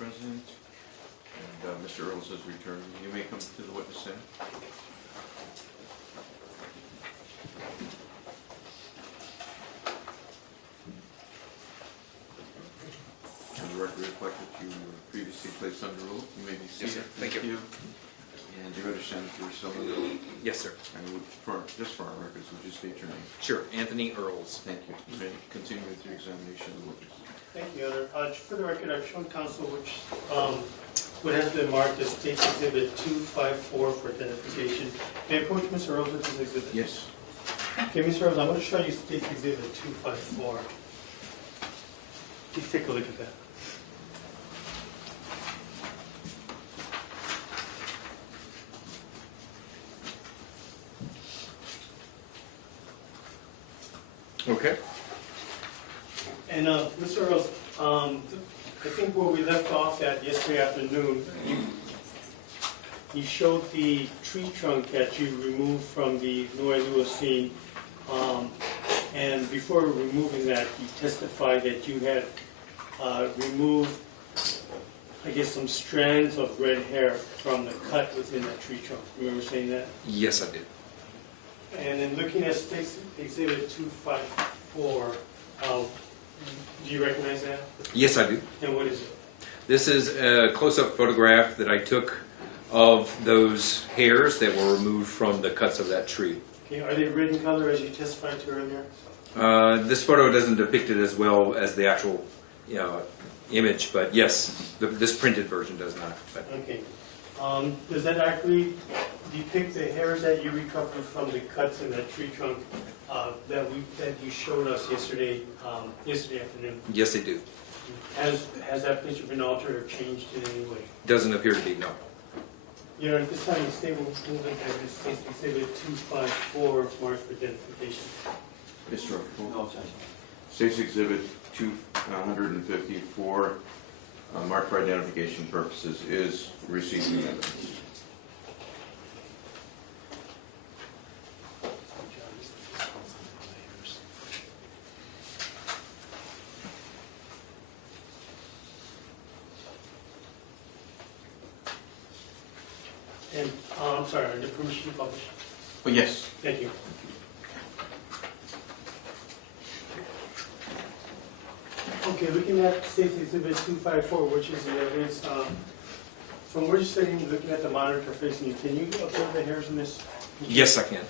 present, and Mr. Earls has returned. You may come to the witness stand. And the record reflects that you were previously placed under oath. You may be seated. Yes, sir. Thank you. And you understand that you're still under oath? Yes, sir. And just for our records, would you state your name? Sure. Anthony Earls. Thank you. You may continue with your examination of the witness. Thank you, Your Honor. For the record, I've shown counsel what has been marked as State's Exhibit 254 for identification. May I approach Mr. Earls with this exhibit? Yes. Okay, Mr. Earls, I'm going to show you State's Exhibit 254. Please take a look at that. Okay. And Mr. Earls, I think where we left off at yesterday afternoon, you showed the tree trunk that you removed from the Wailuku scene, and before removing that, you testified that you had removed, I guess, some strands of red hair from the cut within that tree trunk. Remember saying that? Yes, I did. And in looking at State's Exhibit 254, do you recognize that? Yes, I do. And what is it? This is a close-up photograph that I took of those hairs that were removed from the cuts of that tree. Okay, are they red in color as you testified to earlier? This photo doesn't depict it as well as the actual image, but yes, this printed version does not. But Okay. Does that accurately depict the hairs that you recovered from the cuts in that tree trunk that you showed us yesterday afternoon? yes, they do. Has that picture been altered or changed in any way? Doesn't appear to be, no. You know, at this time, the state will move it as State's Exhibit 254 marked for identification. Mr. Rockefeller. State's Exhibit 254, marked for identification purposes, is receiving evidence. And I'm sorry, under permission to publish. Oh, yes. Thank you. Okay, looking at State's Exhibit 254, which is the evidence, from where you're sitting, looking at the monitor facing you, can you observe the hairs in this? Yes, I can.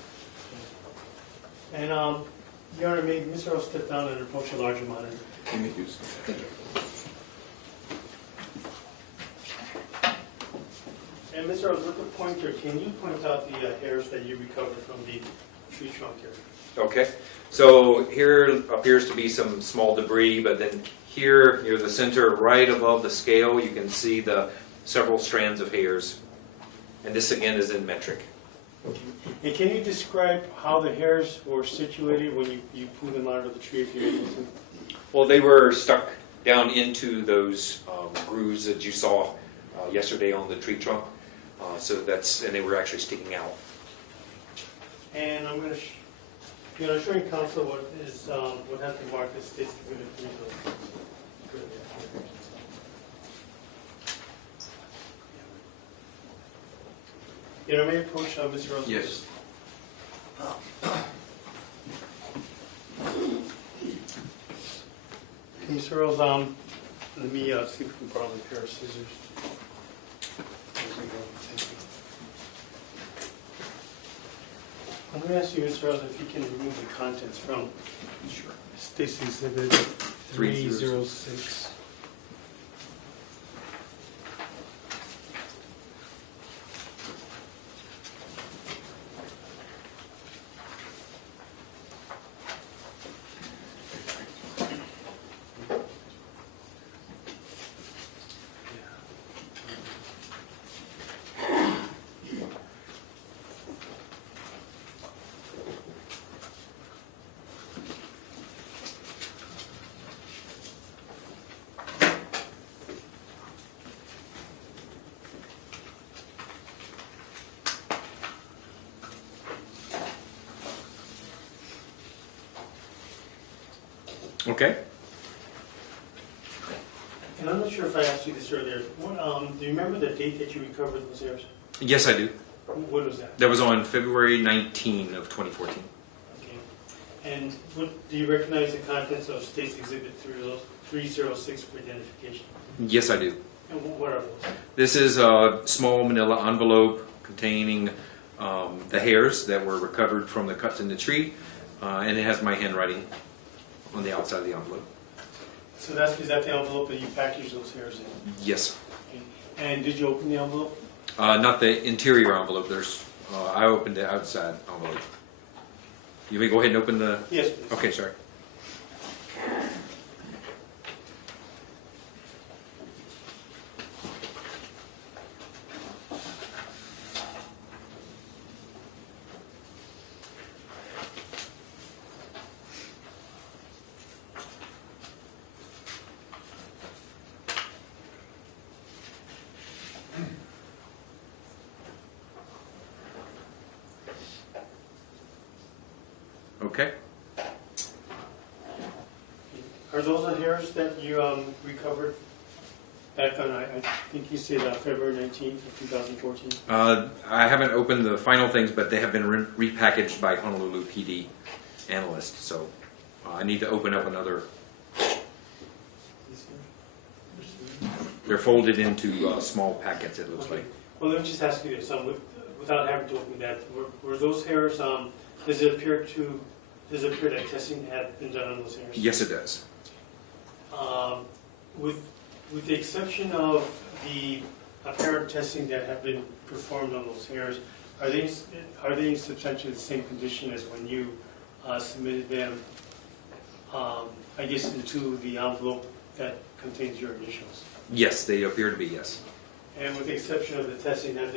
And, Your Honor, may Mr. Earls step down and approach a larger monitor? You may do so. Thank you. And Mr. Earls, with the pointer, can you point out the hairs that you recovered from the tree trunk here? Okay, so here appears to be some small debris, but then here near the center, right above the scale, you can see the several strands of hairs. And this again is in metric. And can you describe how the hairs were situated when you pulled them out of the tree, if you're able to? Well, they were stuck down into those grooves that you saw yesterday on the tree trunk. And they were actually sticking out. And I'm going to show you counsel what has been marked as State's Exhibit 3. You know, may I approach Mr. Earls? Yes. Mr. Earls, let me see if we can borrow a pair of scissors. There we go. Thank you. I'm going to ask you, Mr. Earls, if you can remove the contents from State's Exhibit 306. Okay. And I'm not sure if I asked you this earlier. Do you remember the date that you recovered those hairs? Yes, I do. When was that? That was on February 19 of 2014. Okay. And do you recognize the contents of State's Exhibit 306 for identification? Yes, I do. And what are those? This is a small manila envelope containing the hairs that were recovered from the cuts in the tree, and it has my handwriting on the outside of the envelope. So is that the envelope that you packaged those hairs in? Yes. Okay. And did you open the envelope? Not the interior envelope. I opened the outside envelope. You may go ahead and open the... Yes, please. Okay, sorry. Okay. Are those the hairs that you recovered back on, I think you said February 19th of 2014? I haven't opened the final things, but they have been repackaged by Honolulu PD analysts, so I need to open up another. These here? They're folded into small packets, it looks Okay. like. Well, let me just ask you this, without having to open that, were those hairs, does it appear that testing had been done on those hairs? Yes, it does. With the exception of the apparent testing that have been performed on those hairs, are they in substantially the same condition as when you submitted them, I guess, into the envelope that contains your initials? Yes, they appear to be, yes. And with the exception of the testing, do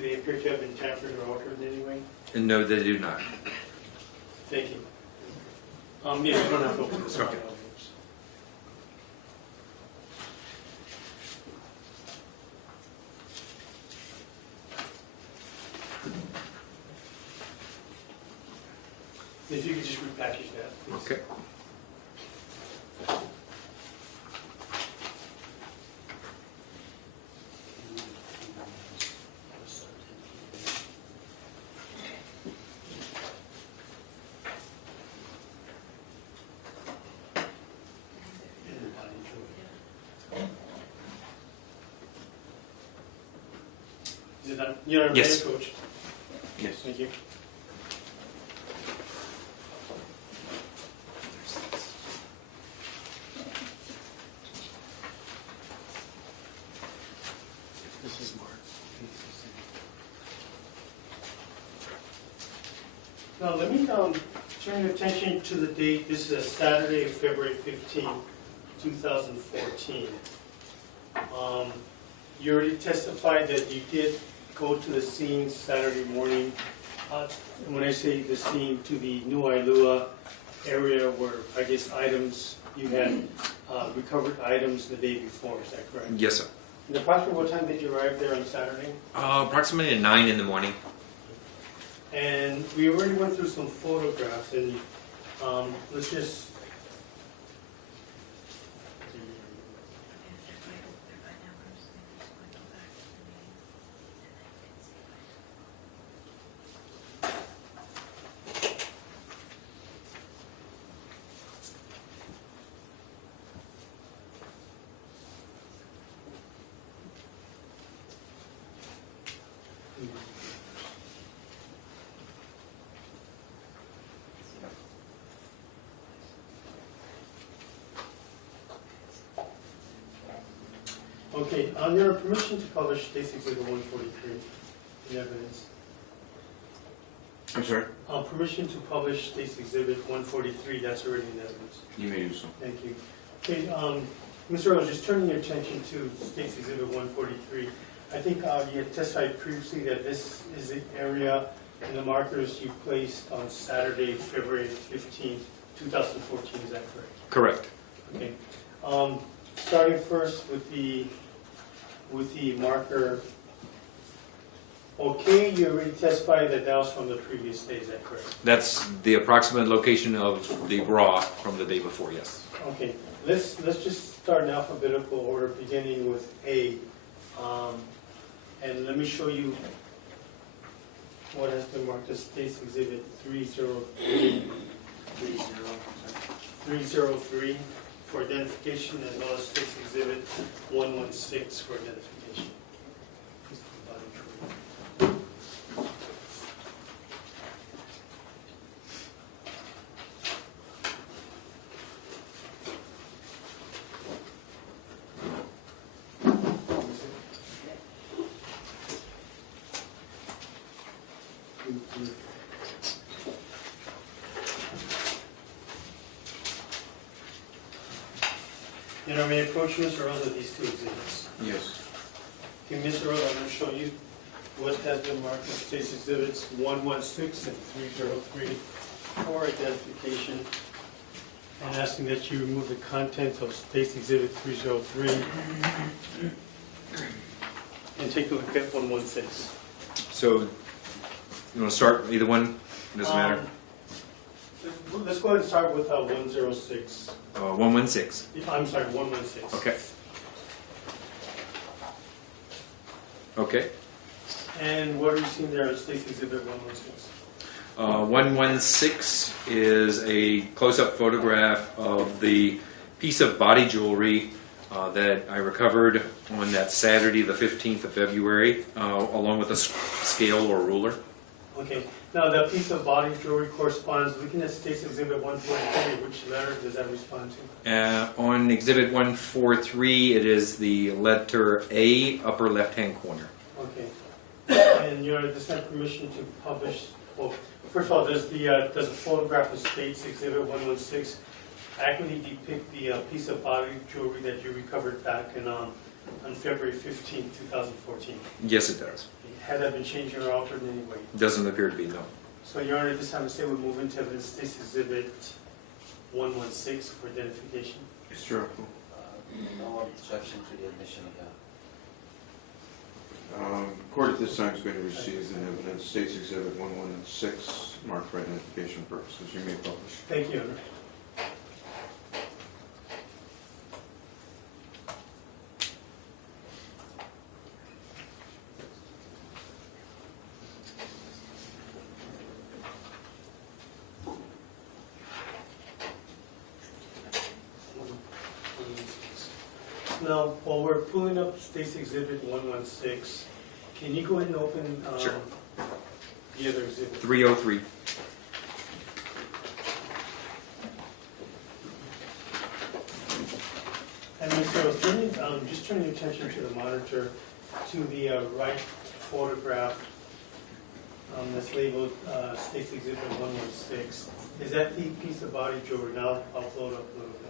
they appear to have been tampered or altered in any way? And no, they do not. Thank you. Yeah, you don't have to open this one. Okay. If you could just repackage that, please. Okay. Is it done? You're Yes. ready, Coach? Yes. Thank you. This is Mark. Now, let me turn your attention to the date. This is a Saturday, February 15, 2014. You already testified that you did go to the scene Saturday morning. And when I say the scene, to the New Wailuku area where, I guess, you had recovered items the day before, is that correct? Yes, sir. And approximately what time did you arrive there on Saturday? Approximately at 9 in the morning. And we already went through some photographs, and let's just... Okay, on your permission to publish State's Exhibit 143 in evidence. I'm sorry? Permission to publish State's Exhibit 143, that's already in evidence. You may do so. Thank you. Okay, Mr. Earls, just turning your attention to State's Exhibit 143. I think you had testified previously that this is the area and the markers you placed on Saturday, February 15, 2014, is that correct? Correct. Okay. Starting first with the marker, okay, you already testified that that was from the previous day, is that correct? That's the approximate location of the bra from the day before, yes. Okay. let's just start in alphabetical order, beginning with A. And let me show you what has been marked as State's Exhibit 303. 303 for identification, as well as State's Exhibit 116 for identification. And I may approach Mr. Rose with these two exhibits. Yes. Okay, Mr. Rose, I'm going to show you what has been marked as State's Exhibits 116 and 303 for identification, and asking that you remove the content of State's Exhibit 303 and take a look at 116. So, you want to start either one? It doesn't matter. Let's go ahead and start with 106. 116. I'm sorry, 116. Okay. Okay. And what are you seeing there on State's Exhibit 116? 116 is a close-up photograph of the piece of body jewelry that I recovered on that Saturday, the 15th of February, along with a scale or ruler. Okay. Now, that piece of body jewelry corresponds, looking at State's Exhibit 143, which letter does that respond to? On Exhibit 143, it is the letter A, upper left-hand corner. Okay. And you just have permission to publish, well, first of all, does the photograph of State's Exhibit 116 accurately depict the piece of body jewelry that you recovered back on February 15, 2014? Yes, it does. Has that been changed or altered in any way? Doesn't appear to be, no. So, Your Honor, this time to say we move into evidence State's Exhibit 116 for identification. Mr. Apple. No objection to the admission of that. Court at this time is going to receive in evidence State's Exhibit 116, marked for identification purposes. You may publish. Thank you, Your Honor. Now, while we're pulling up State's Exhibit 116, can you go ahead and open Sure. the other exhibit? 303. And Mr. Rose, just turning your attention to the monitor, to the right photograph that's labeled State's Exhibit 116. Is that the piece of body jewelry? Now I'll upload up a little bit.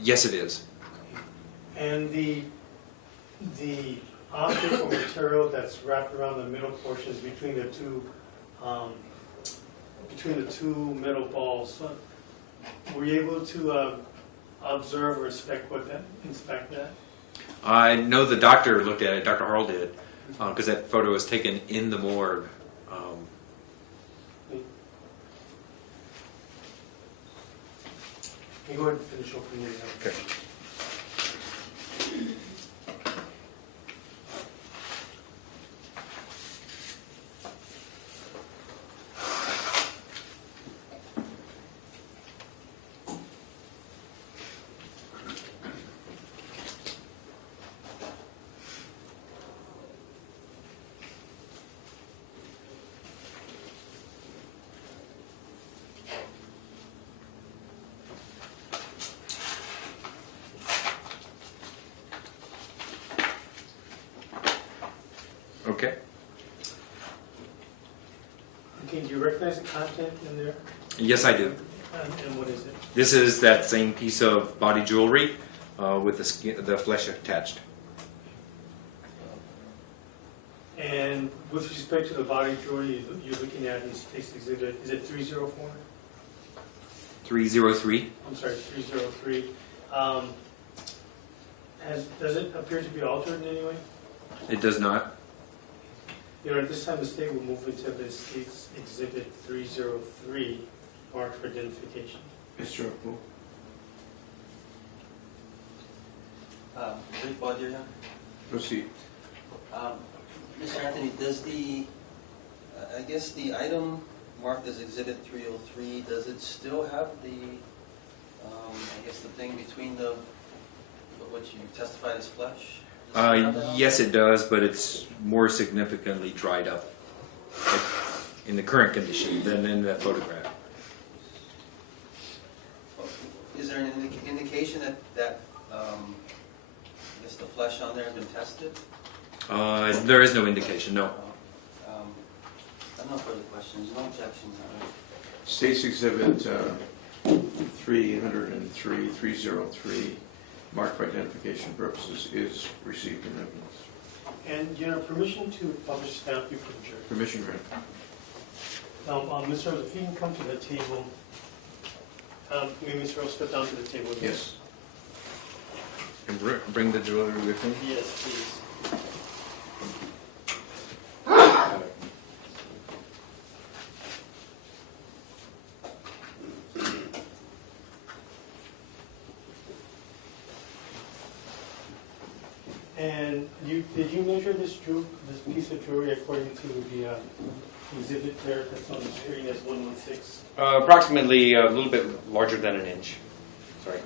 Yes, it is. And the object or material that's wrapped around the middle portions between the two metal balls, were you able to observe or inspect that? I know the doctor looked at it, Dr. Harl did, because that photo was taken in the morgue. You go ahead and finish opening it up. Okay. Okay. Okay, do you recognize the content in there? Yes, I do. And what is it? This is that same piece of body jewelry with the flesh attached. And with respect to the body jewelry you're looking at in State's Exhibit, is it 304? 303. I'm sorry, 303. Does it appear to be altered in any way? It does not. Your Honor, at this time the state will move into the state's exhibit 303, marked for identification. Mr. Apu. Brief audio, yeah. Proceed. Mr. Anthony, does I guess the item marked as Exhibit 303, does it still have the, I guess the thing between what you testified as flesh? Does it have that on Yes, there? it does, but it's more significantly dried up in the current condition than in that photograph. Is there an indication that I guess the flesh on there has been tested? There is no indication, no. I have no further questions, no objections. State's Exhibit 303, 303, marked for identification purposes, is received in evidence. And Your Honor, permission to publish stamp before the jury. Permission granted. Now, Mr. Rose, if you can come to the table, may Mr. Rose step down to the table? Yes. And bring the jewelry with me. Yes, please. And did you measure this piece of jewelry according to the exhibit there that's on the screen as 116? Approximately a little bit larger than an inch. Sorry.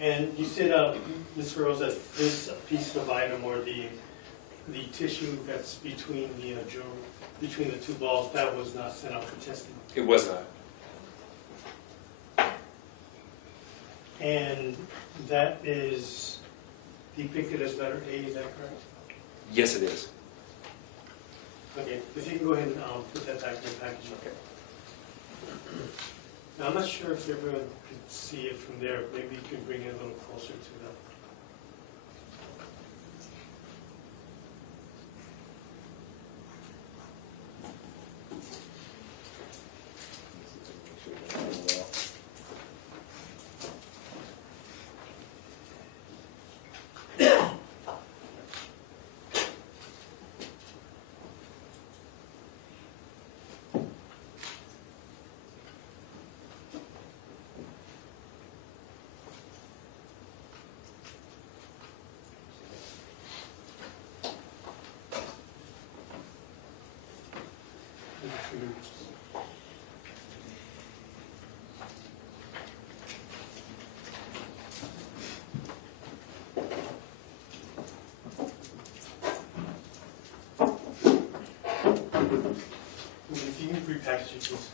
And you said, Mr. Rose, that this piece of item or the tissue that's between the jewelry, between the two balls, that was not sent out for testing. It was not. And that is depicted as letter A, is that correct? Yes, it is. Okay, if you can go ahead and put that back in the package. Okay. Now, I'm not sure if everyone could see it from there. Maybe you can bring it a little closer to them. If you can repackage it, please.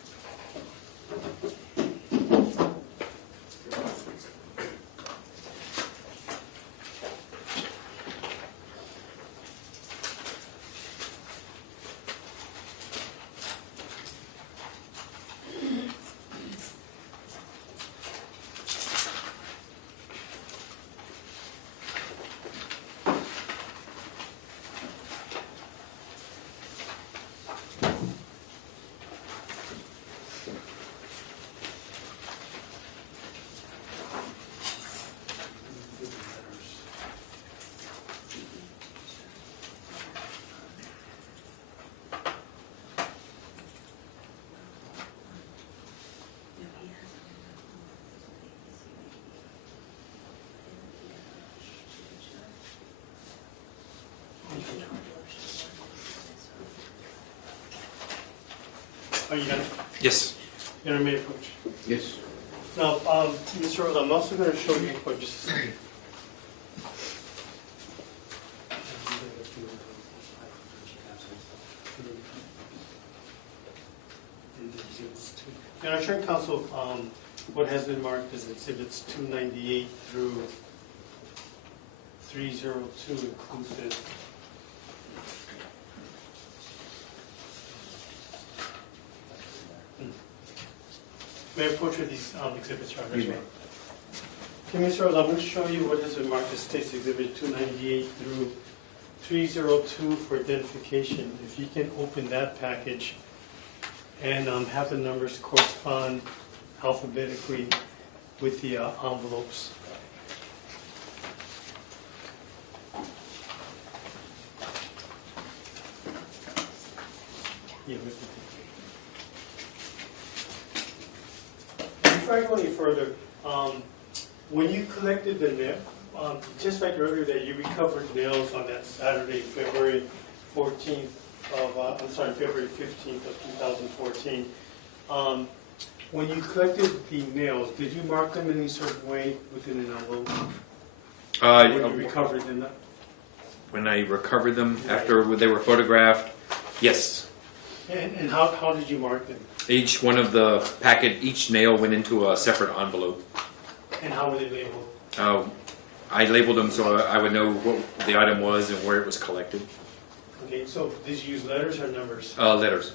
Are you done? Yes. Your Honor, may I approach? Yes. Now, Mr. Rose, I'm also going to show you for just a second. Your Honor, Sharing Counsel, what has been marked as exhibits 298 through 302 inclusive. May I approach with these exhibits, Your Honor? You may. Okay, Mr. Rose, I'm going to show you what has been marked as State's Exhibit 298 through 302 for identification, if you can open that package and have the numbers correspond alphabetically with the envelopes. Yeah, before I go any further, when you collected the nail, just like earlier that you recovered nails on that Saturday, February 14th of, February 15th of 2014. When you collected the nails, did you mark them in a certain way within an envelope? When you recovered them? When I recovered them after they were photographed, yes. And how did you mark them? Each one of the each nail went into a separate envelope. And how were they labeled? I labeled them so I would know what the item was and where it was collected. Okay, so did you use letters or numbers? Letters.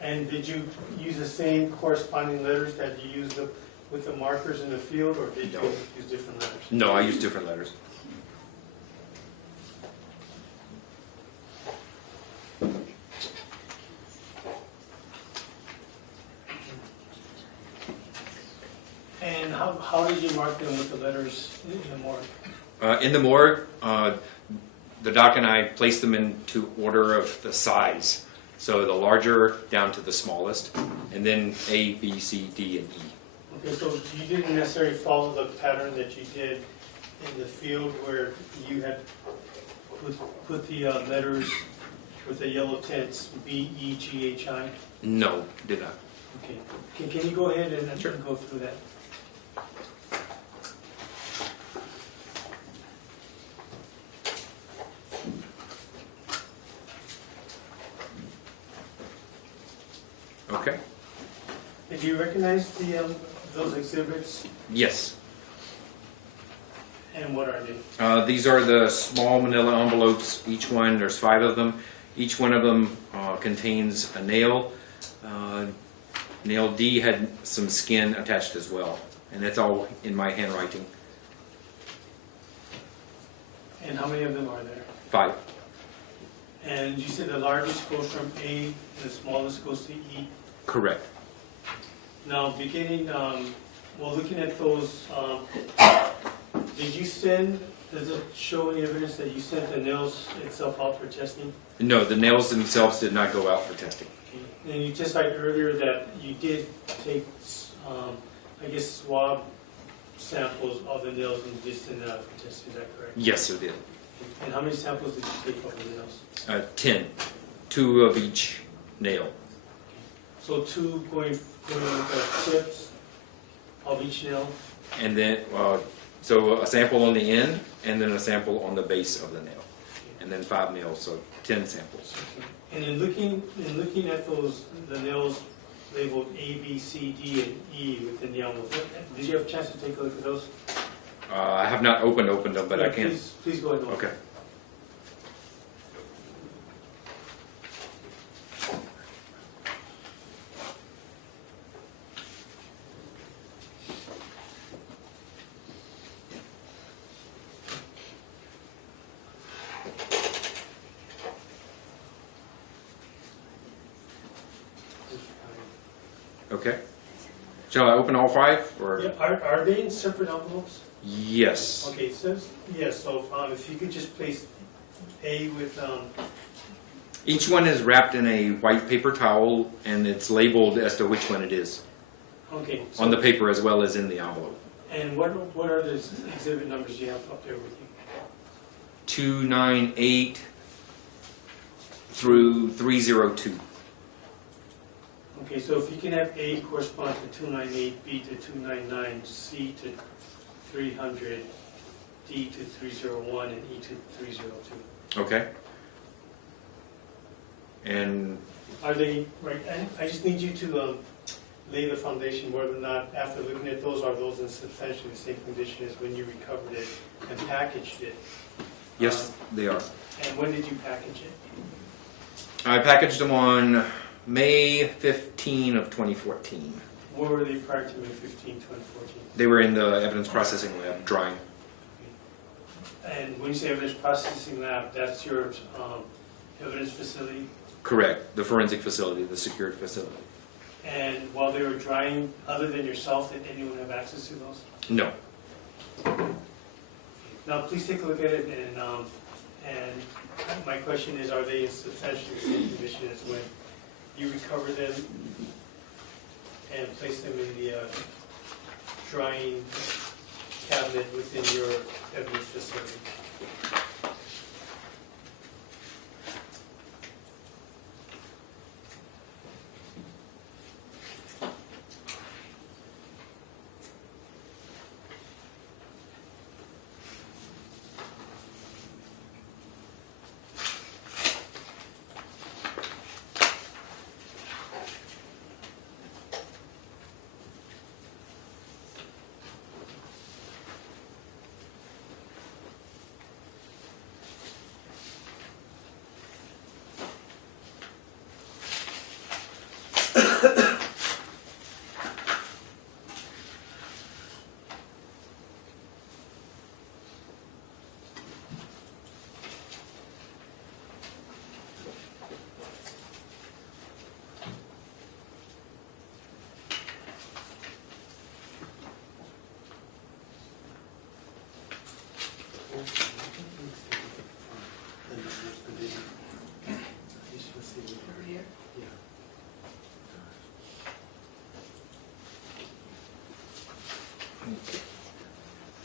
And did you use the same corresponding letters that you used with the markers in the field, or did you use different letters? No, I used different letters. And how did you mark them with the letters in the morgue? In the morgue, the doc and I placed them into order of the size. So the larger down to the smallest, and then A, B, C, D, and E. Okay, so you didn't necessarily follow the pattern that you did in the field where you had put the letters with the yellow tints, B, E, G, H, I? No, did not. Okay. Can you go ahead and go through that? Okay. Did you recognize those exhibits, Yes. and what are they? These are the small manila envelopes. Each one, there's 5 of them. Each one of them contains a nail. Nail D had some skin attached as well, and that's all in my handwriting. And how many of them are there? 5. And you said the largest goes from A, and the smallest goes to E. Correct. Now, looking at those, does it show any evidence that you sent the nails itself out for testing? No, the nails themselves did not go out for testing. Okay. And you testified earlier that you did take, swab samples of the nails and just send it out for testing, is that correct? Yes, it did. And how many samples did you take of the nails? 10. 2 of each nail. So 2 going with the tips of each nail? And then, so a sample on the end, and then a sample on the base of the nail. And then 5 nails, so 10 samples. Okay. And in looking at the nails labeled A, B, C, D, and E within the envelope, did you have a chance to take a look at those? I have not opened them, but Yeah, I can. Please go ahead. Okay. Okay. Shall I open all 5? Or? Yeah, are they in separate envelopes? Yes. Okay, so if you could just place A with, Each one is wrapped in a white paper towel, and it's labeled as to which one it is okay. So, on the paper as well as in the envelope. and what are the exhibit numbers you have up there with you? 298 through 302. Okay, so if you can have A correspond to 298, B to 299, C to 300, D to 301, and E to 302. Okay. And Are they, right, I just need you to lay the foundation whether or not, after looking at those, are those in substantially the same condition as when you recovered it and packaged it? yes, they are. And when did you package it? I packaged them on May 15 of 2014. Where were they prior to May 15, 2014? They were in the evidence processing lab, drying. And when you say evidence processing lab, that's your evidence facility? Correct, the forensic facility, the secured facility. And while they were drying, other than yourself, did anyone have access to those? No. Now, please take a look at it, and my question is, are they in substantially the same condition as when you recovered them and placed them in the drying cabinet within your evidence facility?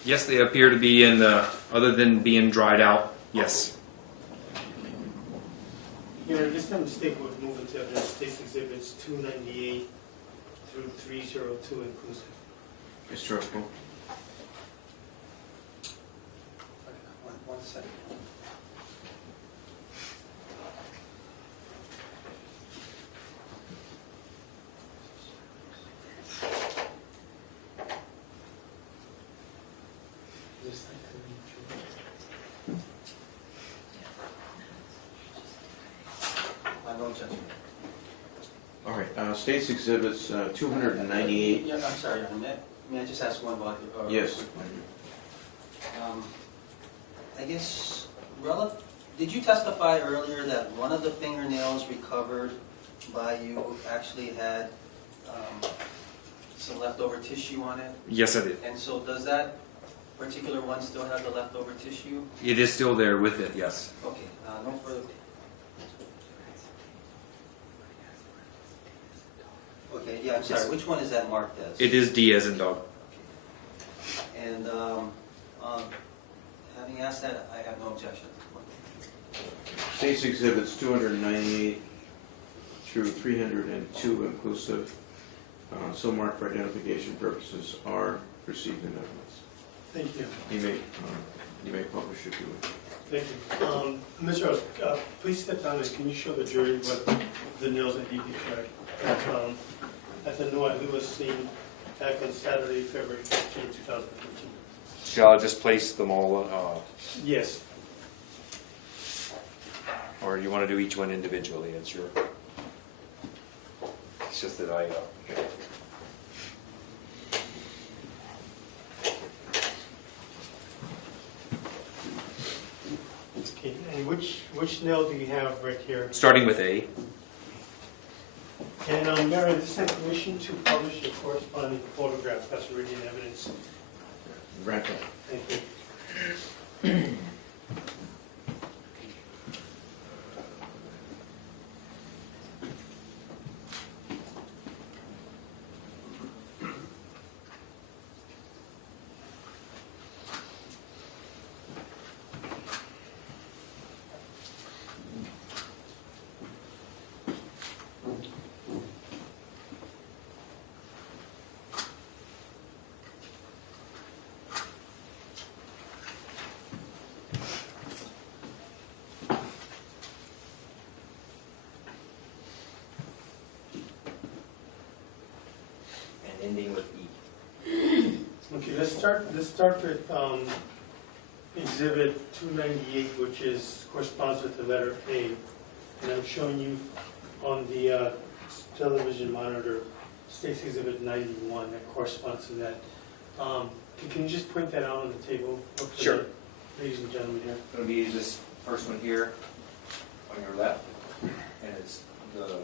Yes, they appear to be in the, other than being dried out, yes. Your know, this time the state would move into evidence states exhibits 298 through 302 inclusive. Mr. Osborne? One second. No objection. All right, states exhibits 298. Yeah, I'm sorry, may I just ask one about? Yes. I guess, did you testify earlier that one of the fingernails recovered by you actually had some leftover tissue on it? Yes, I did. And so does that particular one still have the leftover tissue? It is still there with it, yes. Okay, no further. Okay, yeah, I'm sorry, Yes. which one is that marked as? It is D as in dog. And having asked that, I have no objection. States exhibits 298 through 302 inclusive, so marked for identification purposes, are received in evidence. Thank you. You may publish if you wish. Thank you. Mr. Rose, please step down and can you show the jury what the nails that you declared at the Noah Lewis scene back on Saturday, February 15, 2015? Shall I just place them all, Yes. or you want to do each one individually? It's your. It's just that I. Okay, and which nail do you have right here? Starting with A. And Mary, this has permission to publish a corresponding photograph that's already in evidence. Granted. Thank you. Ending with E. Okay, let's start with exhibit 298, which corresponds with the letter A. And I'm showing you on the television monitor, states exhibit 91, that corresponds to that. Can you just point that out on the table? Sure. ladies and gentlemen here? It's going to be this first one here on your left, and it's the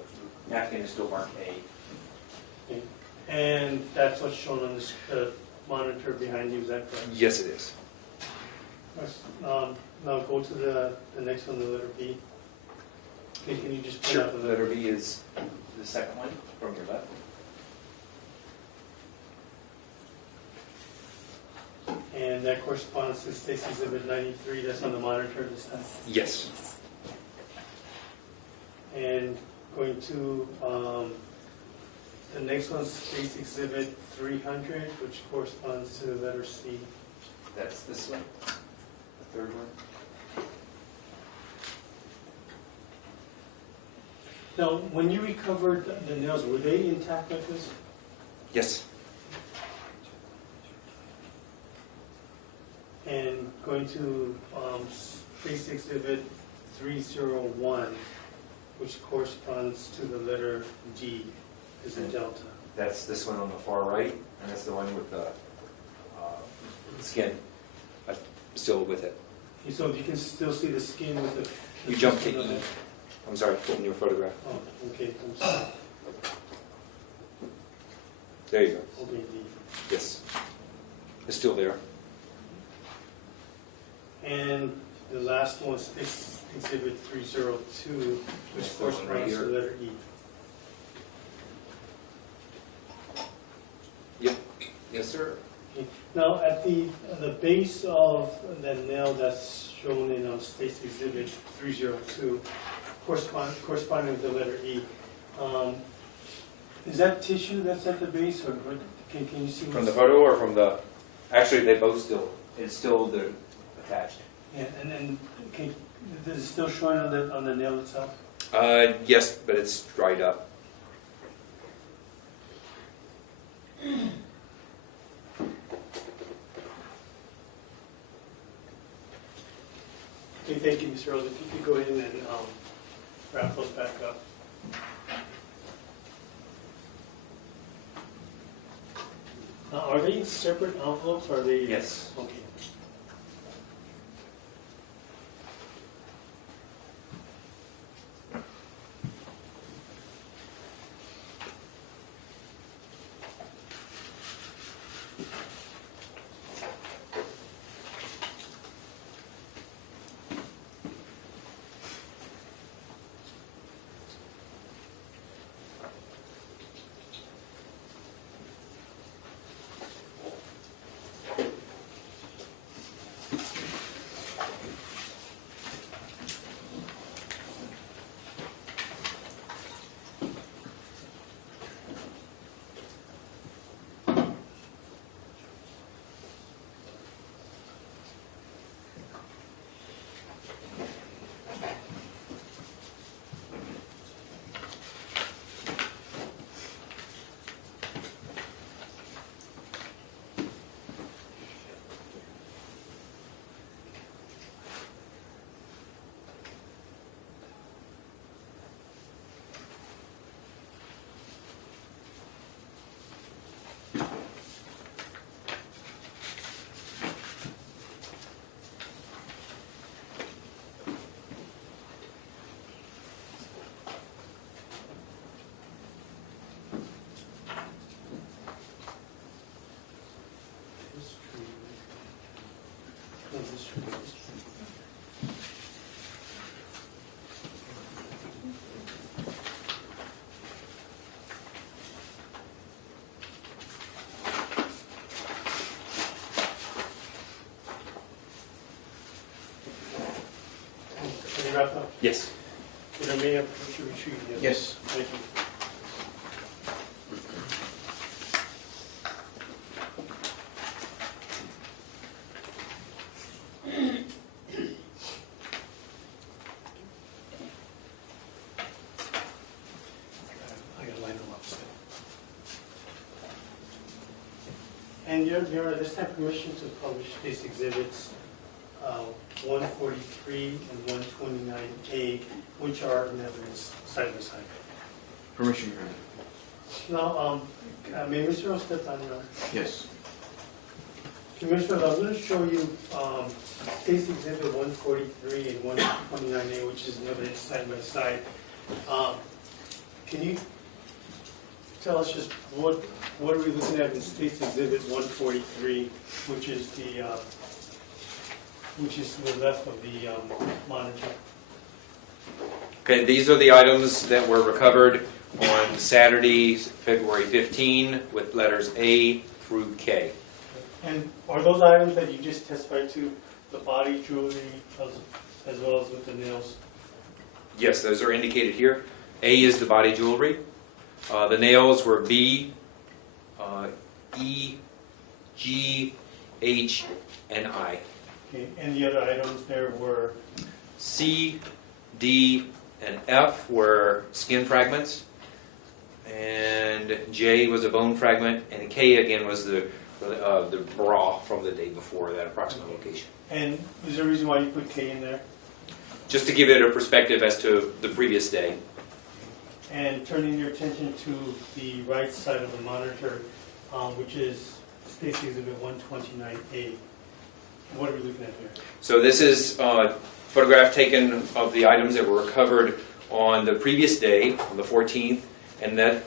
napkin is still marked A. Okay. And that's what's shown on this monitor behind you, is that correct? Yes, it is. Now go to the next one, the letter B. Okay, can you just put Sure. up the Letter B is the second one from your left. And that corresponds to State's Exhibit 93, that's on the monitor this time. Yes. And going to the next one's State's Exhibit 300, which corresponds to the letter C. That's this one, the third one. Now, when you recovered the nails, were they intact like this? Yes. And going to State's Exhibit 301, which corresponds to the letter G, is a delta. That's this one on the far right, and that's the one with the skin still with it. Okay, so you can still see the skin with the... You jumped to E. I'm sorry, in your photograph. Oh, okay, I'm sorry. There you go. Okay, D. Yes. It's still there. And the last one is Exhibit 302, which That's the one right corresponds to here. the letter E. Yep. Yes, sir. Okay. Now, at the base of the nail that's shown in State's Exhibit 302, corresponding to the letter E, is that tissue that's at the base, or what, can you see? From the what's- photo or from the? Actually, they both still. It's still the attached. Yeah, and then is it still showing on the nail itself? Yes, but it's dried up. Okay, thank you, Mr. Rose. If you could go ahead and wrap those back up. Now, are they separate envelopes, or are they? Yes. Okay. Can you wrap up? Yes. If I may have permission to retrieve the Yes. Thank you. I gotta line them up still. And you're at this time permission to publish these exhibits 143 and 129A, which are in evidence side by side. Permission granted. Now, may Mr. Rose step down, Your Honor? Yes. Commissioner, I'm going to show you case exhibit 143 and 129A, which is evidence side by side. Can you tell us just what are we looking at in case exhibit 143, which is to the left of the monitor? Okay, these are the items that were recovered on Saturday, February 15, with letters A through K. And are those items that you just testified to, the body jewelry as well as with the nails? Yes, those are indicated here. A is the body jewelry. The nails were B, E, G, H, and I. Okay, and the other items there were? C, D, and F were skin fragments, and J was a bone fragment, and K again was the bra from the day before, that approximate location. And is there a reason why you put K in there? Just to give it a perspective as to the previous day. And turning your attention to the right side of the monitor, which is Stacy Exhibit 129A. What are we looking at here? So this is a photograph taken of the items that were recovered on the previous day, on the 14th, and that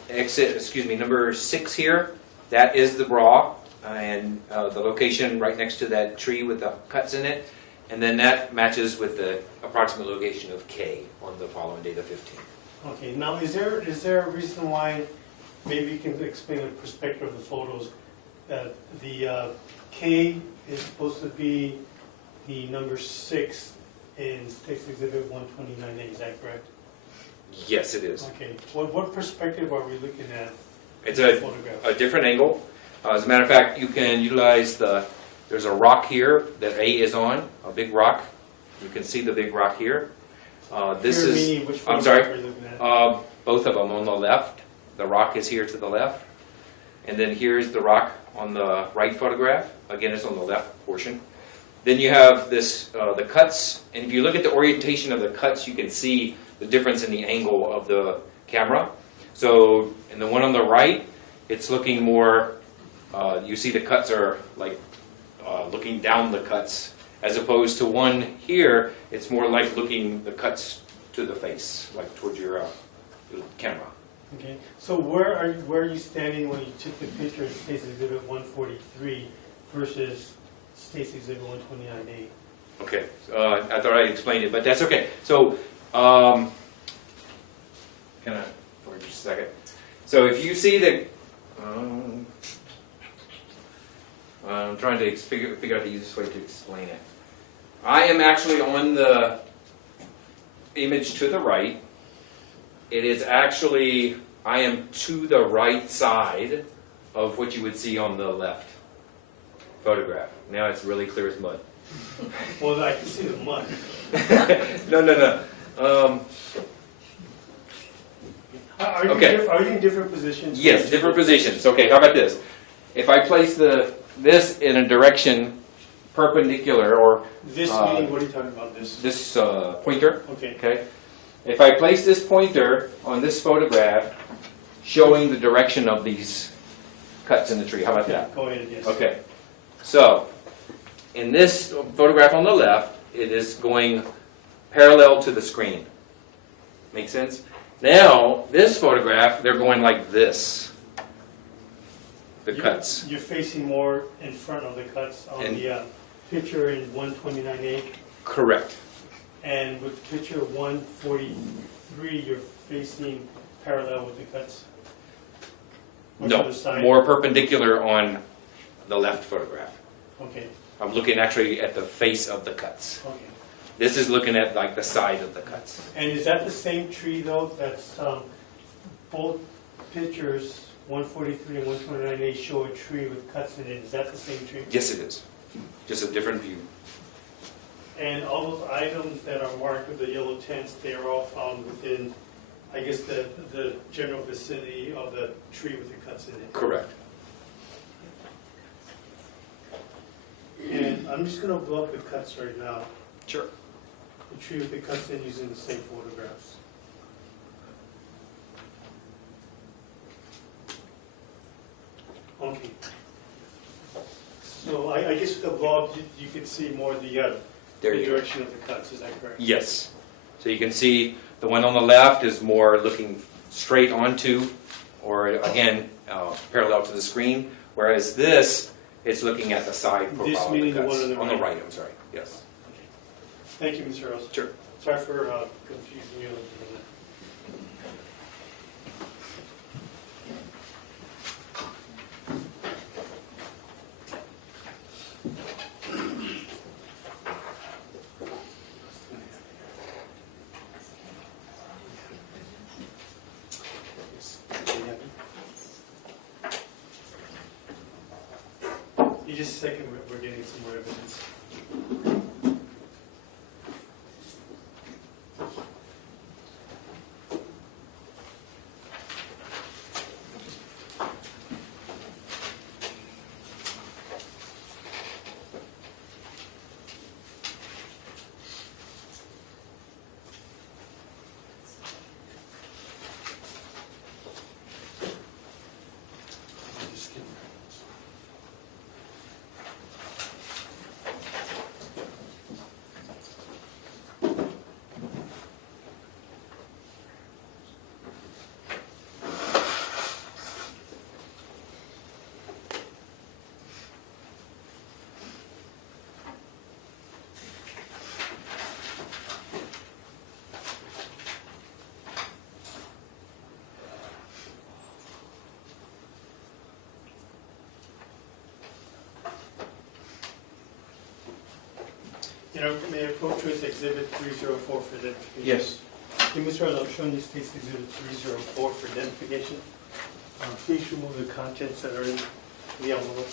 number 6 here, that is the bra, and the location right next to that tree with the cuts in it, and then that matches with the approximate location of K on the following day, the 15th. Okay, now is there a reason why, maybe you can explain the perspective of the photos, that the K is supposed to be the number 6 in Stacy Exhibit 129A, is that correct? Yes, it is. Okay, what perspective are we looking at? It's in the photograph? a different angle. As a matter of fact, you can utilize there's a rock here that A is on, a big rock. You can see the big rock here. This Here, is, meaning which I'm photograph sorry, are you looking at? both of them on the left. The rock is here to the left. And then here's the rock on the right photograph. Again, it's on the left portion. Then you have this, the cuts. And if you look at the orientation of the cuts, you can see the difference in the angle of the camera. So in the one on the right, it's looking more, you see the cuts are like looking down the cuts, as opposed to one here, it's more like looking the cuts to the face, like towards your camera. Okay, so where are you standing when you took the picture of Stacy Exhibit 143 versus Stacy Exhibit 129A? Okay, I thought I explained it, but that's okay. So, can I, for just a second. So if you see the, I'm trying to figure out the easiest way to explain it. I am actually on the image to the right. It is actually, I am to the right side of what you would see on the left photograph. Now it's really clear as mud. Well, I can see the mud. No. Are you, Okay. are you in different positions? Yes, different positions. Okay, how about this? If I place this in a direction perpendicular, or This meaning, what are you talking about, this? this pointer, Okay, okay? If I place this pointer on this photograph, showing the direction of these cuts in the tree, how about that? go ahead, yes. Okay, so in this photograph on the left, it is going parallel to the screen. Make sense? Now, this photograph, they're going like this. The cuts. You're facing more in front of the cuts on And- the picture in 129A, Correct. and with picture 143, you're facing parallel with the cuts? Or to No, the side? more perpendicular on the left photograph. Okay, I'm looking actually at the face of the cuts. okay. This is looking at like the side of the cuts. And is that the same tree though, that's, both pictures, 143 and 129A, show a tree with cuts in it, is that the same tree? Yes, it is. Just a different view. And all those items that are marked with the yellow tents, they are all found within, I guess, the general vicinity of the tree with the cuts in it? Correct. And I'm just gonna blow up the cuts right now, Sure. the tree with the cuts in using the same photographs. Okay. So So I guess above, you could see more the There you go. direction of the cuts, is that correct? Yes. So you can see the one on the left is more looking straight onto, or again, parallel to the screen, whereas this is looking at the side profile This of the meaning the cuts. one on the On the right. right, I'm sorry, yes. Thank you, Mr. Rose. Sure. Sorry for confusing you a little bit. Just a second, we're getting some more evidence. You know, may I approach with Exhibit 304 for identification? Yes. Okay, Mr. Rose, I'm showing this case Exhibit 304 for identification. Please remove the contents that are in the envelope.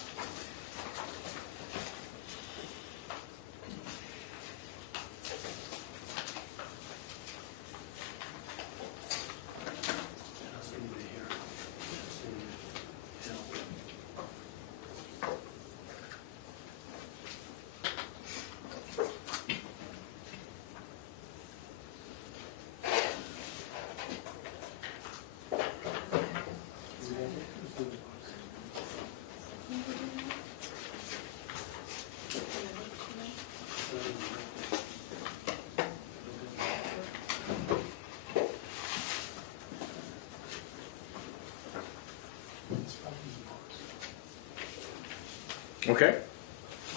Okay.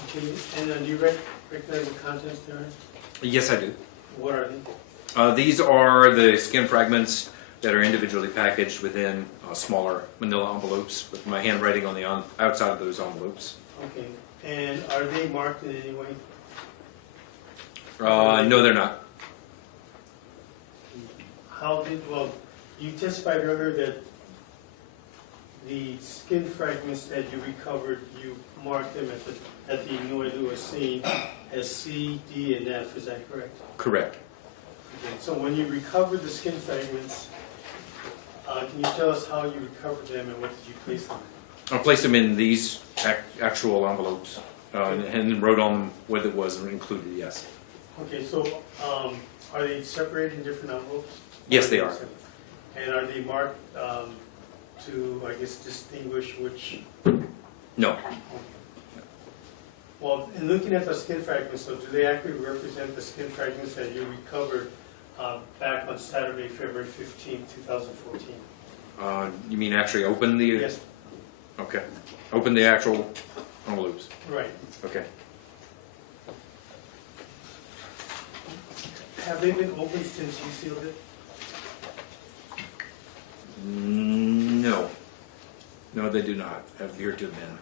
Okay, and do you recognize the contents there? Yes, I do. What are they? These are the skin fragments that are individually packaged within smaller manila envelopes with my handwriting on the outside of those envelopes. Okay, and are they marked in any way? No, they're not. Well, you testified earlier that the skin fragments that you recovered, you marked them at the Wailuku scene as C, D, and F, is that correct? Correct. Okay, so when you recovered the skin fragments, can you tell us how you recovered them and what did you place them in? I placed them in these actual envelopes and wrote on them what it was included, yes. Okay, so are they separated in different envelopes? Yes, they are. And are they marked to, I guess, distinguish which? No. Well, in looking at the skin fragments, so do they accurately represent the skin fragments that you recovered back on Saturday, February 15, 2014? You mean actually open the? Yes, Okay. Open the actual envelopes. right. Okay. Have they been opened since you sealed it? No. No, they do not appear to have been.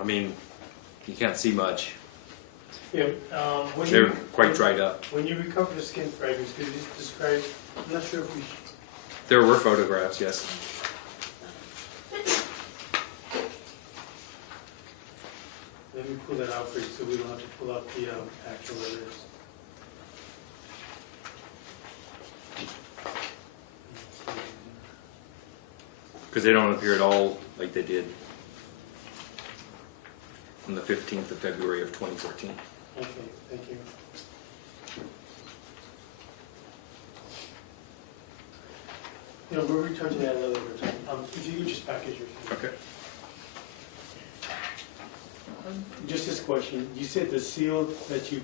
I mean, you can't see much. Yeah. When They're you, quite dried up. When you recover the skin fragments, could you just describe? I'm not sure if we. There were photographs, yes. Let me pull that out for you so we don't have to pull out the actual letters. because they don't appear at all like they did on the 15th of February of 2014. Okay, thank you. You know, we'll return to that another time. If you could just package your food. Okay. Just this question, you said the seal that you,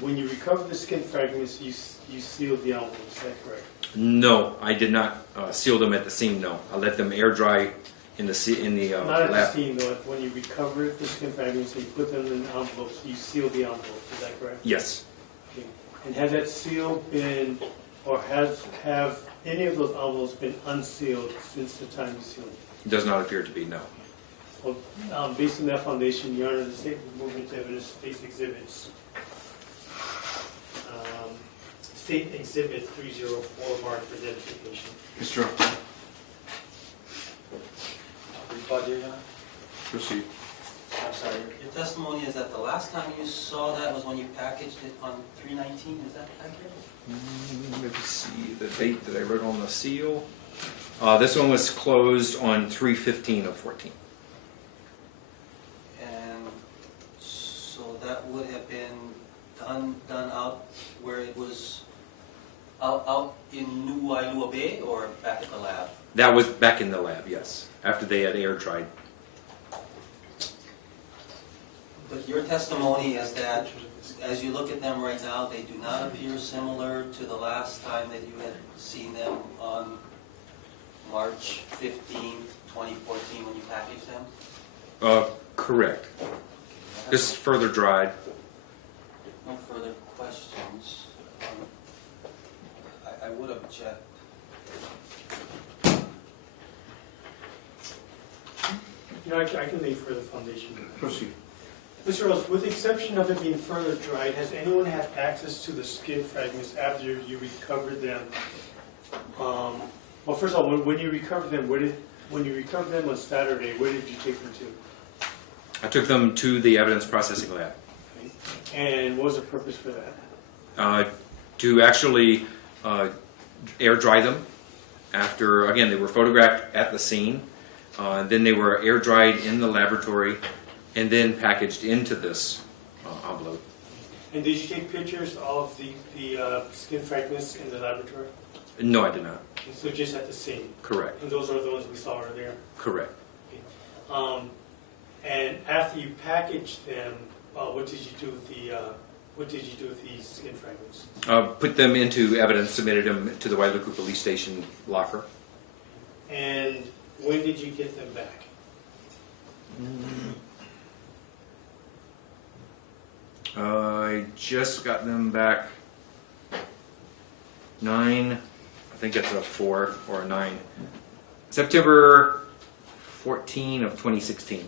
when you recover the skin fragments, you sealed the envelope, is that correct? No, I did not seal them at the seam. No, I let them air dry in the Not at the lab. seam, though, when you recover the skin fragments and you put them in envelopes, you seal the envelope, is that correct? Yes. Okay. And has that seal been, or have any of those envelopes been unsealed since the time you sealed them? It does not appear to be. No. Well, based on that foundation, Your Honor, the state will move into evidence state's exhibits. State exhibit 304 marked for identification. Mr. Rebut, Your Honor? Proceed. I'm sorry, your testimony is that the last time you saw that was when you packaged it on 3/19, is that accurate? Let me see the date that I wrote on the seal. This one was closed on 3/15 of 14. And so that would have been done out where it was out in New Wailuku Bay or back at the lab? That was back in the lab, yes, after they had air dried. But your testimony is that as you look at them right now, they do not appear similar to the last time that you had seen them on March 15th, 2014 when you packaged them? Correct. Just further dried. No further questions. I would object. You know, I can lay further foundation. Proceed. Mr. Rose, with the exception of it being further dried, has anyone had access to the skin fragments after you recovered them? Well, first of all, when you recovered them, when you recovered them on Saturday, where did you take them to? I took them to the evidence processing lab. Okay. And what was the purpose for that? To actually air dry them. After, again, they were photographed at the scene. Then they were air dried in the laboratory and then packaged into this envelope. And did you take pictures of the skin fragments in the laboratory? No, I did not. And so just at the scene? Correct. And those are the ones we saw earlier? Correct. Okay. And after you packaged them, what did you do with these skin fragments? Put them into evidence, submitted them to the Wailuku police station locker. And when did you get them back? I just got them back 9, I think that's a 4 or a 9. September 14 of 2016.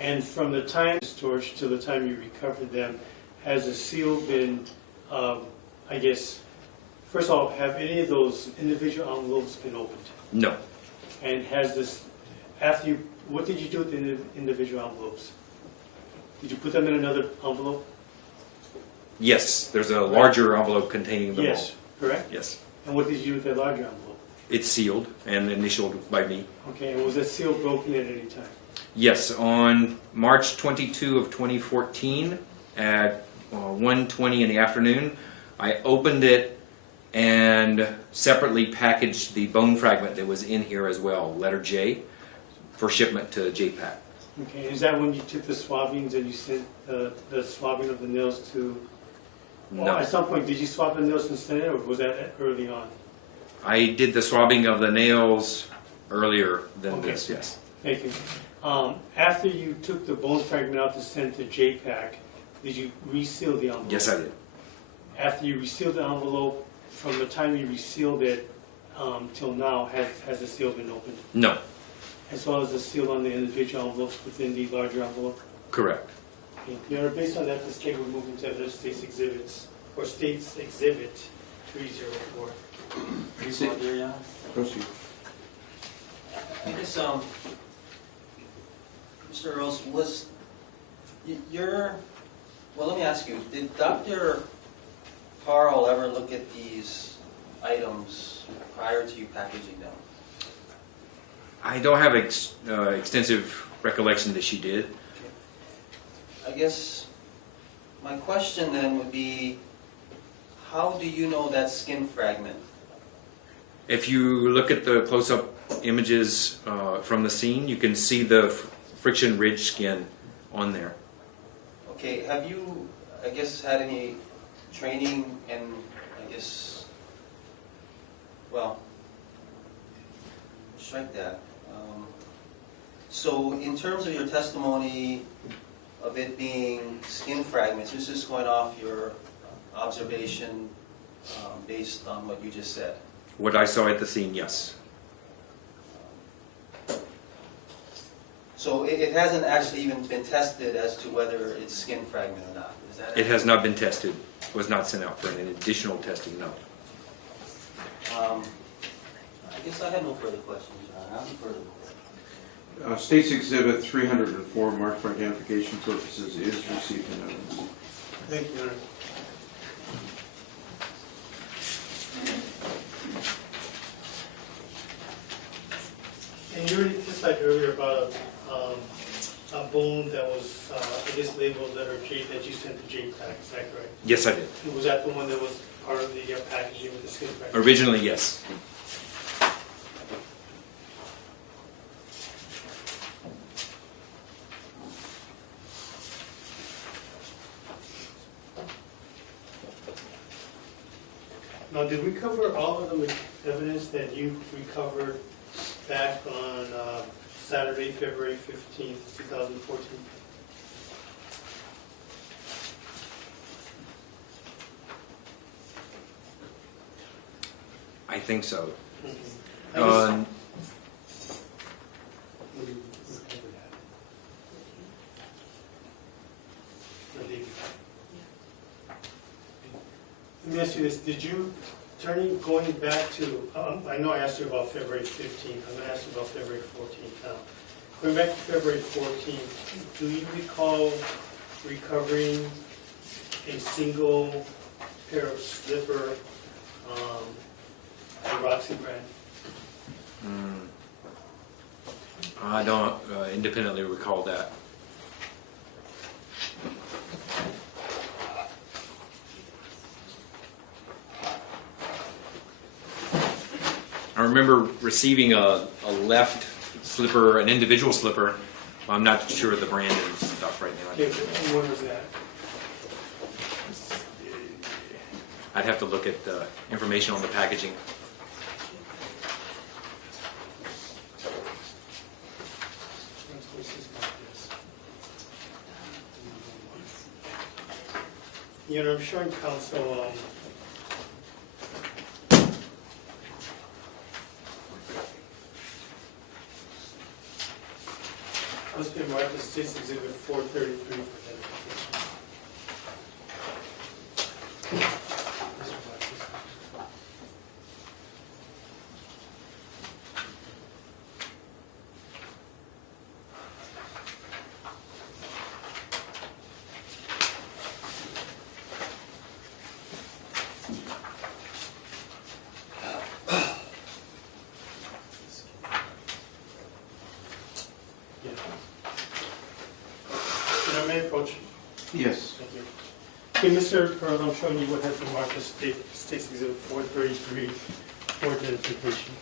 And from the time of storage to the time you recovered them, has the seal been, I guess, first of all, have any of those individual envelopes been opened? No. And has this, what did you do with the individual envelopes? Did you put them in another envelope? Yes, there's a larger envelope containing them Yes, correct? all. Yes. And what did you do with that larger envelope? It's sealed and initialed by me. Okay, and was that seal broken at any time? Yes, on March 22 of 2014 at 1:20 in the afternoon, I opened it and separately packaged the bone fragment that was in here as well, letter J, for shipment to JPAC. Okay, is that when you took the swabbings and you sent the swabbing of the nails to? No. Well, at some point, did you swab the nails and send it, or was that early on? I did the swabbing of the nails earlier than Okay. this, yes. Thank you. After you took the bone fragment out to send to JPAC, did you reseal the envelope? Yes, I did. After you resealed the envelope, from the time you resealed it till now, has the seal been opened? No, As well as the seal on the individual envelopes within the larger envelope? correct. Okay. Your Honor, based on that, the state will move into evidence state's exhibits, or state's exhibit 304. Rebut, Your Honor? Proceed. I guess, Mr. Earls, was well, let me ask you, did Dr. Carl ever look at these items prior to you packaging them? I don't have extensive recollection that she did. I guess my question then would be, how do you know that's skin fragment? If you look at the close-up images from the scene, you can see the friction ridge skin on there. Okay, have you, I guess, had any training and, I guess, well, strike that. So in terms of your testimony of it being skin fragments, this is going off your observation based on what you just said. What I saw at the scene, yes. So it hasn't actually even been tested as to whether it's skin fragment or not, is that It has not been tested, was not sent out for an additional testing, no. I guess I have no further questions, John. I have no further questions. State's Exhibit 304, marked for identification purposes, is received in evidence. Thank you, Your Honor. And you already testified earlier about a bone that was, I guess, labeled letter J that you sent to JPAC, is that correct? Yes, I did. Was that the one that was part of the packaging with the skin fragment? Originally, yes. Now, did we cover all of the evidence that you recovered back on Saturday, February 15th, 2014? I think so. I guess- Um, Let me recover that. Let me ask you this, did you, going back to, I know I asked you about February 15th, I'm going to ask you about February 14th now. Going back to February 14th, do you recall recovering a single pair of slipper, the Roxy brand? I don't independently recall that. I remember receiving a left slipper, an individual slipper. I'm not sure of the brand and stuff right now. Okay, and when was that? I'd have to look at the information on the packaging. You know, I'm showing council, must be marked as State's Exhibit 433 for identification. Can I may approach? Yes. Thank you. Okay, Mr. Pearl, I'm showing you what has been marked as State's Exhibit 433 for identification.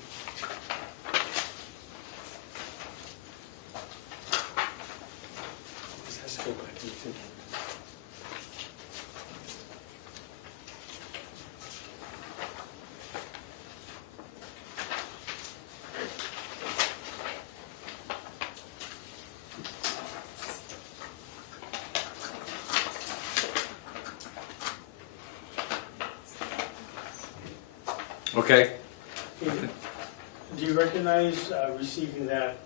This has to go back to the table. Okay. Do you recognize receiving that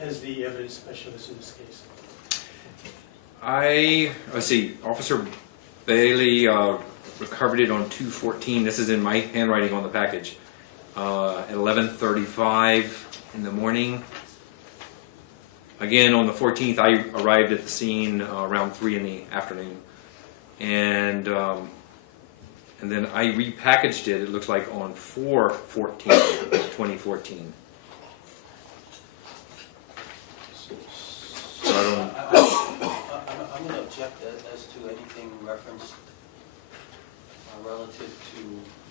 as the evidence specialist in this case? Let's see, Officer Bailey recovered it on 2/14. This is in my handwriting on the package. At 11:35 in the morning. Again, on the 14th, I arrived at the scene around 3 in the afternoon. And then I repackaged it, it looks like on 4/14, 2014. I don't, I'm going to object as to anything referenced relative to,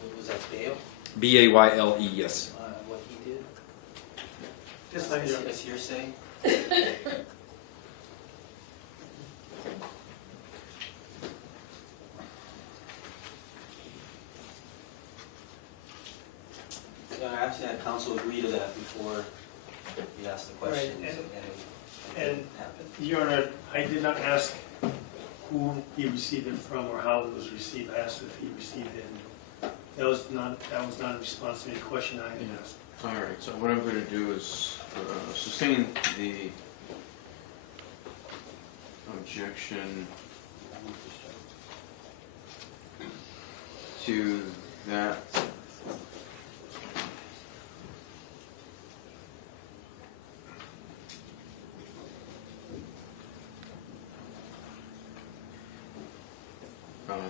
what was that, Bale? Bayle, yes. What he did? Just like your, As hearsay? I actually had counsel agree to that before you asked the questions, Right, and it and- didn't happen. Your Honor, I did not ask who he received it from or how it was received. I asked if he received it. That was not a response to any question I had asked. All right, so what I'm going to do is sustain the objection to that.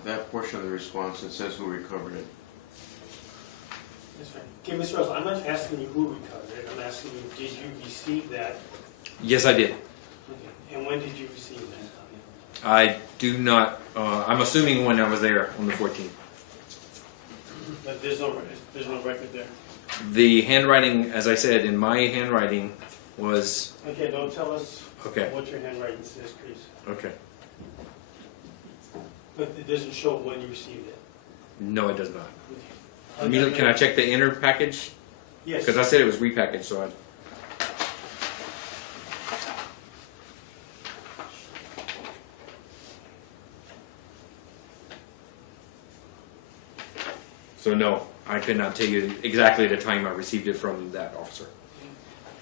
That portion of the response that says who recovered it. That's right. Okay, Mr. Rose, I'm not asking you who recovered it. I'm asking you, did you receive that? Yes, I did. Okay. And when did you receive that? I do not, I'm assuming when I was there on the 14th. But there's no record there. The handwriting, as I said, in my handwriting was, Okay, don't tell us okay, what your handwriting says, please. okay. But it doesn't show when you received it. No, it does not. Okay. Immediately, can I check the inner package? Yes. Because I said it was repackaged, so I. So no, I could not tell you exactly the time I received it from that officer.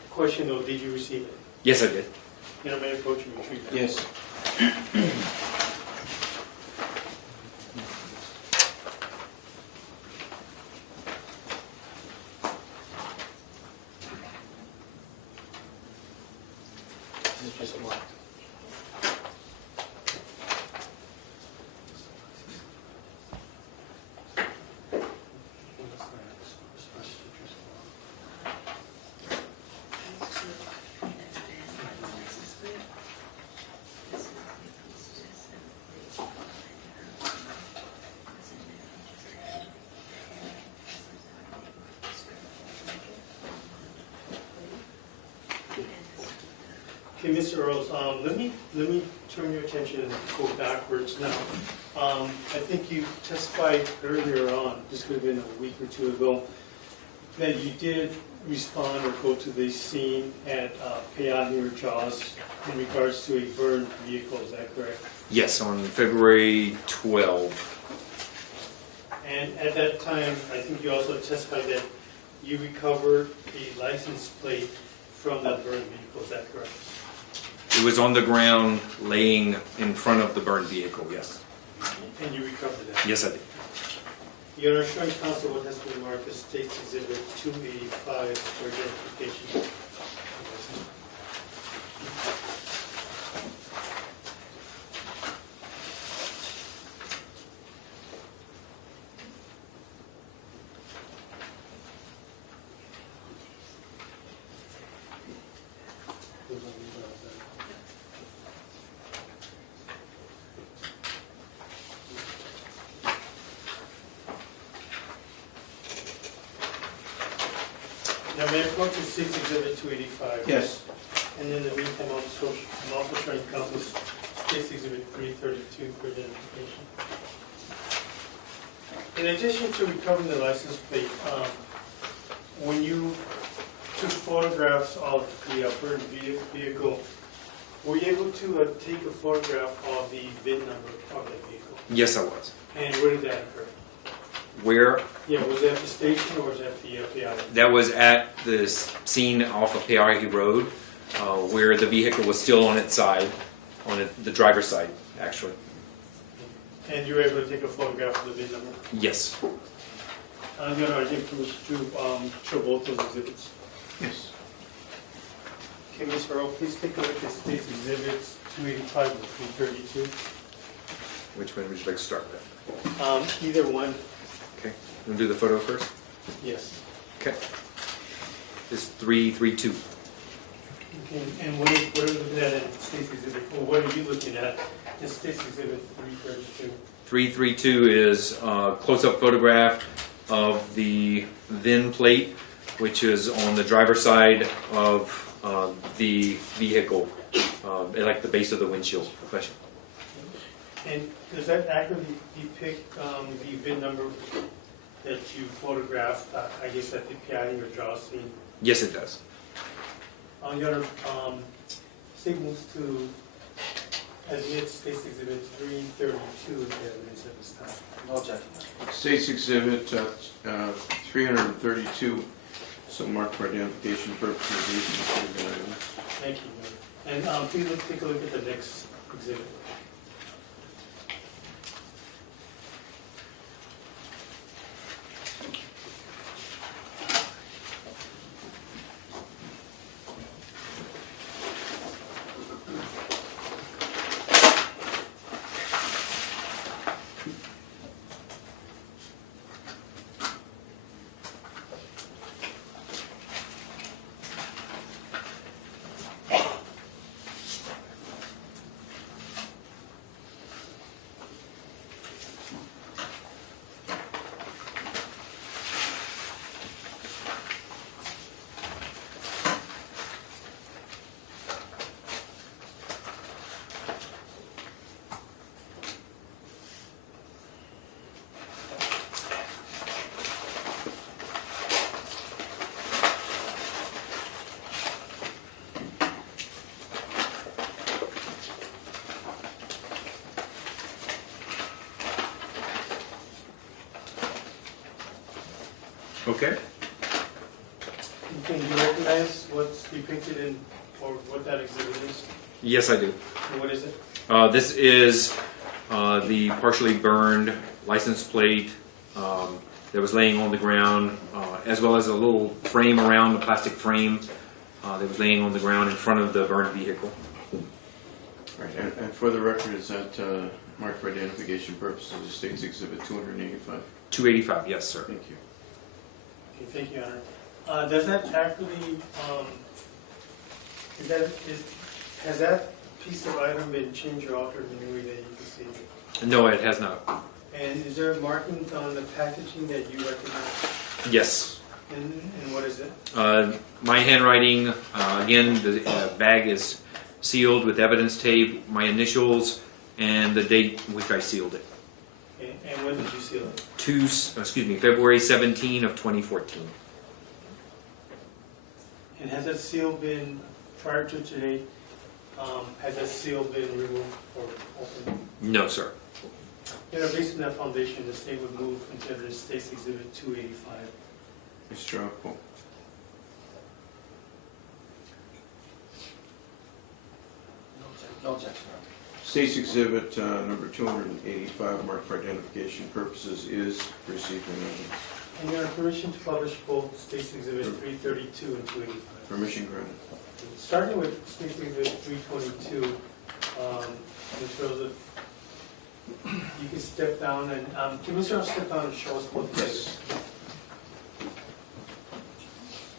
Question though, did you receive it? Yes, I did. You know, may I approach and retrieve that? Yes. This is just marked. Okay, Mr. Earls, let me turn your attention and go backwards now. I think you testified earlier on, this could have been a week or two ago, that you did respond or go to the scene at Peonia Jaws in regards to a burned vehicle, is that correct? Yes, on February 12. And at that time, I think you also testified that you recovered a license plate from that burned vehicle, is that correct? It was on the ground laying in front of the burned vehicle, yes. And you recovered that? Yes, I did. Your Assurance Counsel, what has been marked as State's Exhibit 285 for identification. Now, may I approach the State's Exhibit 285? Yes. And in the meantime, I'm also trying to counsel State's Exhibit 332 for identification. In addition to recovering the license plate, when you took photographs of the burned vehicle, were you able to take a photograph of the VIN number of that vehicle? Yes, I was. And where did that occur? Where? Yeah, was it at the station or was it at the PI? That was at the scene off of Peoria Road, where the vehicle was still on its side, on the driver's side, actually. And you were able to take a photograph of the VIN number? Yes. I'm going to give permission to show both those exhibits. Yes. Okay, Ms. Earl, please take a look at State's Exhibits 285 and 332. Which one would you like to start with? Either one, Okay. We'll do the photo first. yes. Okay. This 332. Okay, and what are we looking at in State's Exhibit 4? What are you looking at in State's Exhibit 332? 332 is a close-up photograph of the VIN plate, which is on the driver's side of the vehicle, like the base of the windshield. Question. And does that accurately depict the VIN number that you photographed, I guess at the Piatti or draw scene? Yes, it does. Your state moves to admit State's Exhibit 332 as evidence at this time. No objection. State's Exhibit 332, so marked for identification purposes. These are the items. Thank you, Mayor. And please take a look at the next exhibit. Okay. Can you recognize what's depicted in, or what that exhibit is? Yes, I do. And what is it? This is the partially burned license plate that was laying on the ground, as well as a little frame around, the plastic frame that was laying on the ground in front of the burned vehicle. Right, and for the record, is that marked for identification purposes of State's Exhibit 285? 285, yes, sir. Thank you. Okay, thank you, Your Honor. Does that accurately, has that piece of item been changed or altered in any way that you can see? No, it has not. And is there markings on the packaging that you recognize? Yes. And what is it? My handwriting, again, the bag is sealed with evidence tape, my initials, and the date which I sealed it. Okay, and when did you seal it? February 17 of 2014. And has that seal been, prior to today, has that seal been removed or opened? No, sir. You know, based on that foundation, the state would move into the State's Exhibit 285. Mr. Apple. No objection, Your Honor. State's Exhibit number 285, marked for identification purposes, is received and evidence. And you have permission to publish both State's Exhibit 332 and 285. Permission granted. Starting with State's Exhibit 322, Mr. Rosa, you can step down and, can Mr. Rosa step down and show us both Yes. places?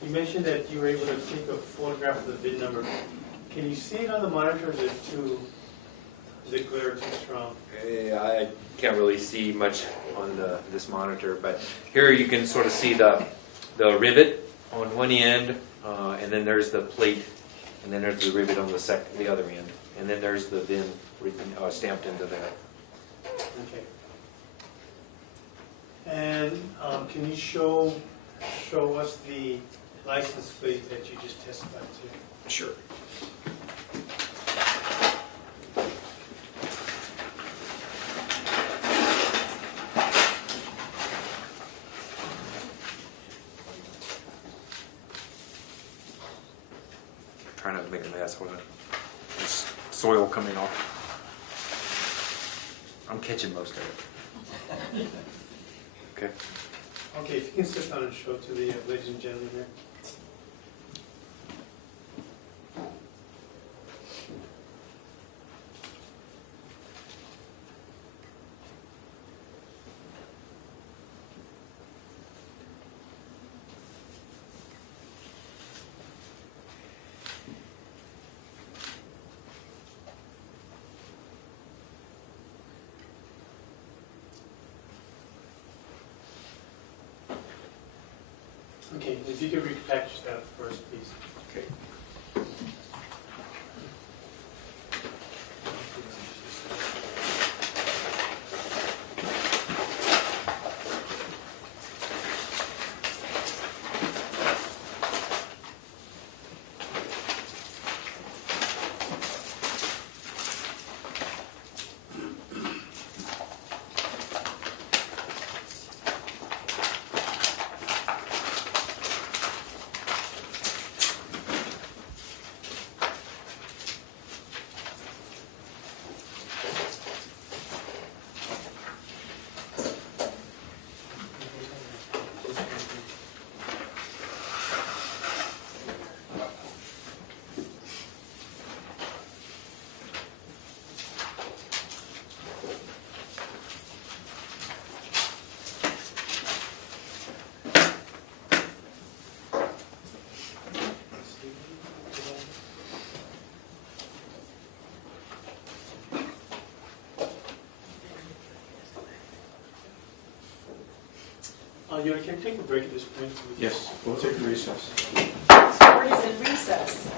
You mentioned that you were able to take a photograph of the VIN number. Can you see it on the monitor, or is it glare too strong? I can't really see much on this monitor, but here you can sort of see the rivet on one end, and then there's the plate, and then there's the rivet on the other end, and then there's the VIN stamped into that. Okay. And can you show us the license plate that you just testified to? Sure. Trying not to make a mess with it. There's soil coming off. I'm catching most of it. Okay. Okay, if you can sit down and show to the ladies and gentlemen here. Okay, if you could repackage that first, please. Okay. You can take a break at this point. Yes, we'll take a recess. So we're just in recess.